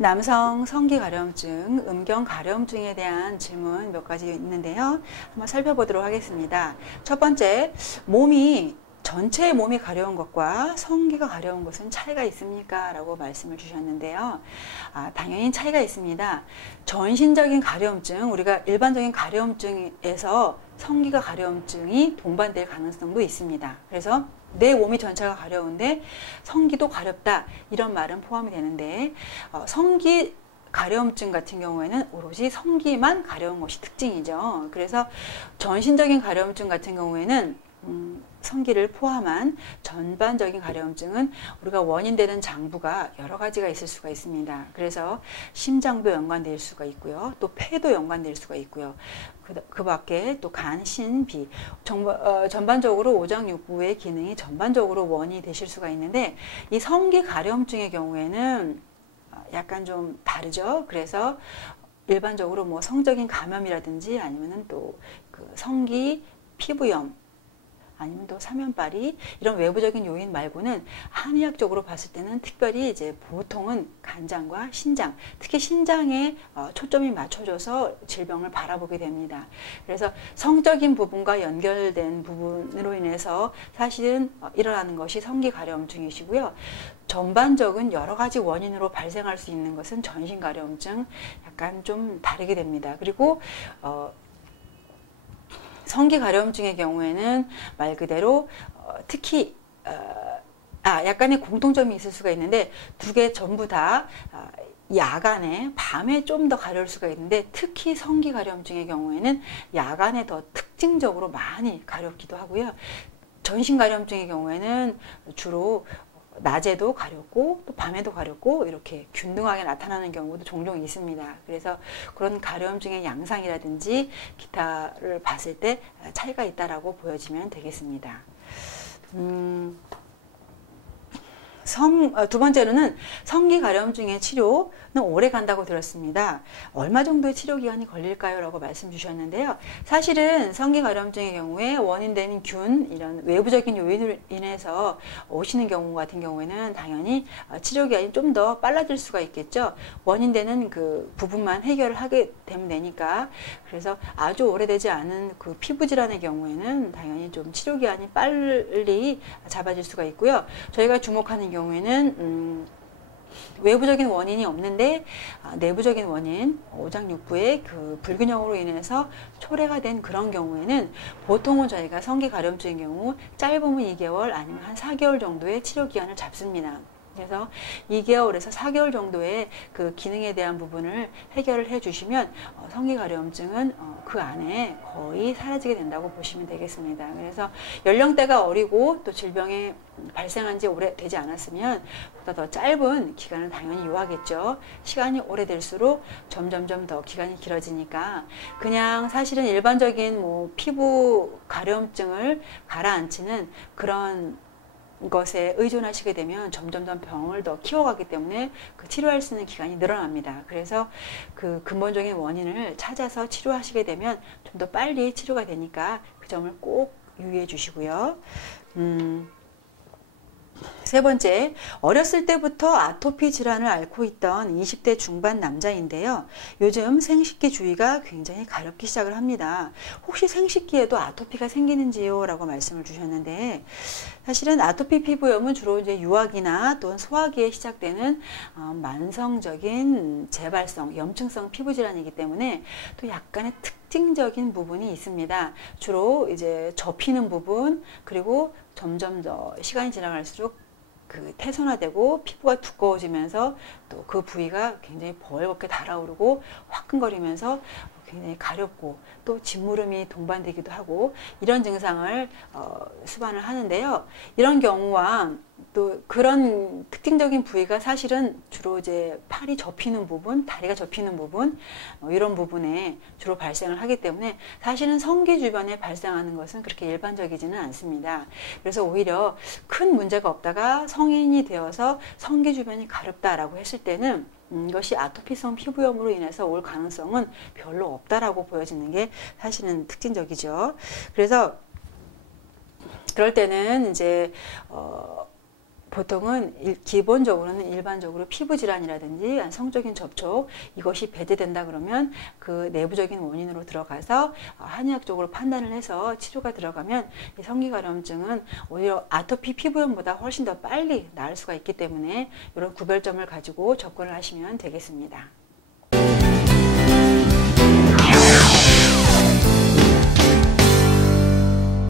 남성 성기 가려움증, 음경 가려움증에 대한 질문 몇 가지 있는데요. 한번 살펴보도록 하겠습니다. 첫 번째, 전체 몸이 가려운 것과 성기가 가려운 것은 차이가 있습니까? 라고 말씀을 주셨는데요. 당연히 차이가 있습니다. 전신적인 가려움증, 우리가 일반적인 가려움증에서 성기가 가려움증이 동반될 가능성도 있습니다. 그래서 내 몸이 전체가 가려운데 성기도 가렵다, 이런 말은 포함이 되는데, 성기 가려움증 같은 경우에는 오로지 성기만 가려운 것이 특징이죠. 그래서 전신적인 가려움증 같은 경우에는 성기를 포함한 전반적인 가려움증은 우리가 원인되는 장부가 여러 가지가 있을 수가 있습니다. 그래서 심장도 연관될 수가 있고요. 또 폐도 연관될 수가 있고요. 그 밖에 또 간, 신, 비, 전반적으로 오장육부의 기능이 전반적으로 원인이 되실 수가 있는데, 이 성기 가려움증의 경우에는 약간 좀 다르죠. 그래서 일반적으로 뭐 성적인 감염이라든지 아니면은 또 그 성기 피부염, 아니면 또 사면발이, 이런 외부적인 요인 말고는 한의학적으로 봤을 때는 특별히 이제 보통은 간장과 신장, 특히 신장에 초점이 맞춰져서 질병을 바라보게 됩니다. 그래서 성적인 부분과 연결된 부분으로 인해서 사실은 일어나는 것이 성기 가려움증이시고요. 전반적인 여러 가지 원인으로 발생할 수 있는 것은 전신 가려움증, 약간 좀 다르게 됩니다. 그리고 성기 가려움증의 경우에는 말 그대로 특히 약간의 공통점이 있을 수가 있는데, 두 개 전부 다 야간에, 밤에 좀 더 가려울 수가 있는데, 특히 성기 가려움증의 경우에는 야간에 더 특징적으로 많이 가렵기도 하고요. 전신 가려움증의 경우에는 주로 낮에도 가렵고 또 밤에도 가렵고 이렇게 균등하게 나타나는 경우도 종종 있습니다. 그래서 그런 가려움증의 양상이라든지 기타를 봤을 때 차이가 있다라고 보여지면 되겠습니다. 두 번째로는 성기 가려움증의 치료는 오래 간다고 들었습니다. 얼마 정도의 치료 기간이 걸릴까요? 라고 말씀 주셨는데요. 사실은 성기 가려움증의 경우에 원인되는 균, 이런 외부적인 요인으로 인해서 오시는 경우 같은 경우에는 당연히 치료 기간이 좀 더 빨라질 수가 있겠죠. 원인되는 그 부분만 해결을 하게 되면 되니까. 그래서 아주 오래되지 않은 그 피부 질환의 경우에는 당연히 좀 치료 기간이 빨리 잡아질 수가 있고요. 저희가 주목하는 경우에는 외부적인 원인이 없는데 내부적인 원인, 오장육부의 그 불균형으로 인해서 초래가 된 그런 경우에는 보통은 저희가 성기 가려움증의 경우 짧으면 2개월 아니면 한 4개월 정도의 치료 기간을 잡습니다. 그래서 2개월에서 4개월 정도의 그 기능에 대한 부분을 해결을 해주시면 성기 가려움증은 그 안에 거의 사라지게 된다고 보시면 되겠습니다. 그래서 연령대가 어리고 또 질병이 발생한 지 오래되지 않았으면 보다 더 짧은 기간을 당연히 요하겠죠. 시간이 오래될수록 점점점 더 기간이 길어지니까 그냥 사실은 일반적인 뭐 피부 가려움증을 가라앉히는 그런 것에 의존하시게 되면 점점점 병을 더 키워가기 때문에 그 치료할 수 있는 기간이 늘어납니다. 그래서 그 근본적인 원인을 찾아서 치료하시게 되면 좀 더 빨리 치료가 되니까 그 점을 꼭 유의해 주시고요. 세 번째, 어렸을 때부터 아토피 질환을 앓고 있던 20대 중반 남자인데요. 요즘 생식기 주위가 굉장히 가렵기 시작을 합니다. 혹시 생식기에도 아토피가 생기는지요? 라고 말씀을 주셨는데, 사실은 아토피 피부염은 주로 이제 유아기나 또는 소아기에 시작되는 만성적인 재발성, 염증성 피부 질환이기 때문에 또 약간의 특징적인 부분이 있습니다. 주로 이제 접히는 부분, 그리고 점점 더 시간이 지나갈수록 그 태선화되고 피부가 두꺼워지면서 또 그 부위가 굉장히 벌겋게 달아오르고 화끈거리면서 굉장히 가렵고 또 진무름이 동반되기도 하고 이런 증상을 수반을 하는데요. 이런 경우와 또 그런 특징적인 부위가 사실은 주로 이제 팔이 접히는 부분, 다리가 접히는 부분, 이런 부분에 주로 발생을 하기 때문에 사실은 성기 주변에 발생하는 것은 그렇게 일반적이지는 않습니다. 그래서 오히려 큰 문제가 없다가 성인이 되어서 성기 주변이 가렵다라고 했을 때는 이것이 아토피성 피부염으로 인해서 올 가능성은 별로 없다라고 보여지는 게 사실은 특징적이죠. 그래서 그럴 때는 이제 보통은 기본적으로는 일반적으로 피부 질환이라든지 성적인 접촉 이것이 배제된다 그러면 그 내부적인 원인으로 들어가서 한의학적으로 판단을 해서 치료가 들어가면 이 성기가려움증은 오히려 아토피 피부염보다 훨씬 더 빨리 나을 수가 있기 때문에 이런 구별점을 가지고 접근을 하시면 되겠습니다.